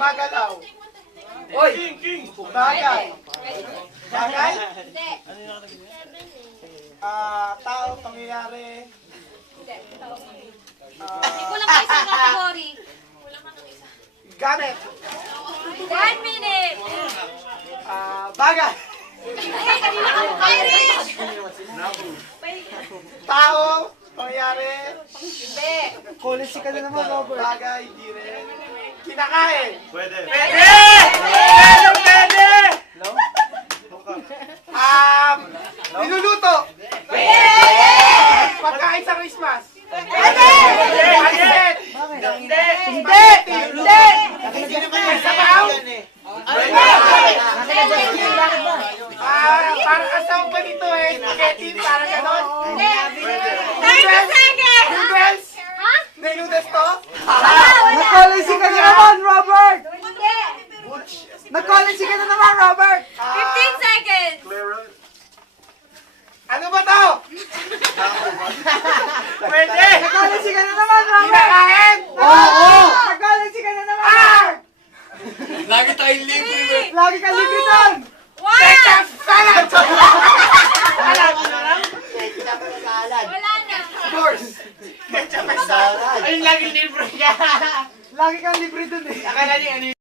Gumagalaw. Oy! Bagay. Bagay? Hindi. Tao, pangyayari. Kulang pa isang category. Gamit. 1 minute. Bagay. Irish! Tao, pangyayari. Hindi. College ka na naman, Robert. Bagay, di rin. Kinakain. Pwede! Niluluto. Pagkain sa Christmas. Pansit. Hindi! Hindi. Sabaw. Parang asaw ba nito eh? Spaghetti, parang ganon. Hindi. 30 seconds! Noodles. Ha? May noodles to? Wala! Nag-college ka na naman, Robert! Hindi. Nag-college ka na naman, Robert! 15 seconds! Ano ba to? Pwede. Nag-college ka na naman, Robert! Kinakain. Oo! Nag-college ka na naman! Lagi tayong libre! Lagi ka libre doon! Ketchup salad. Wala na. Course. Ketchup salad. Ay, lagi libre ka! Lagi kang libre doon eh. Akala niya ano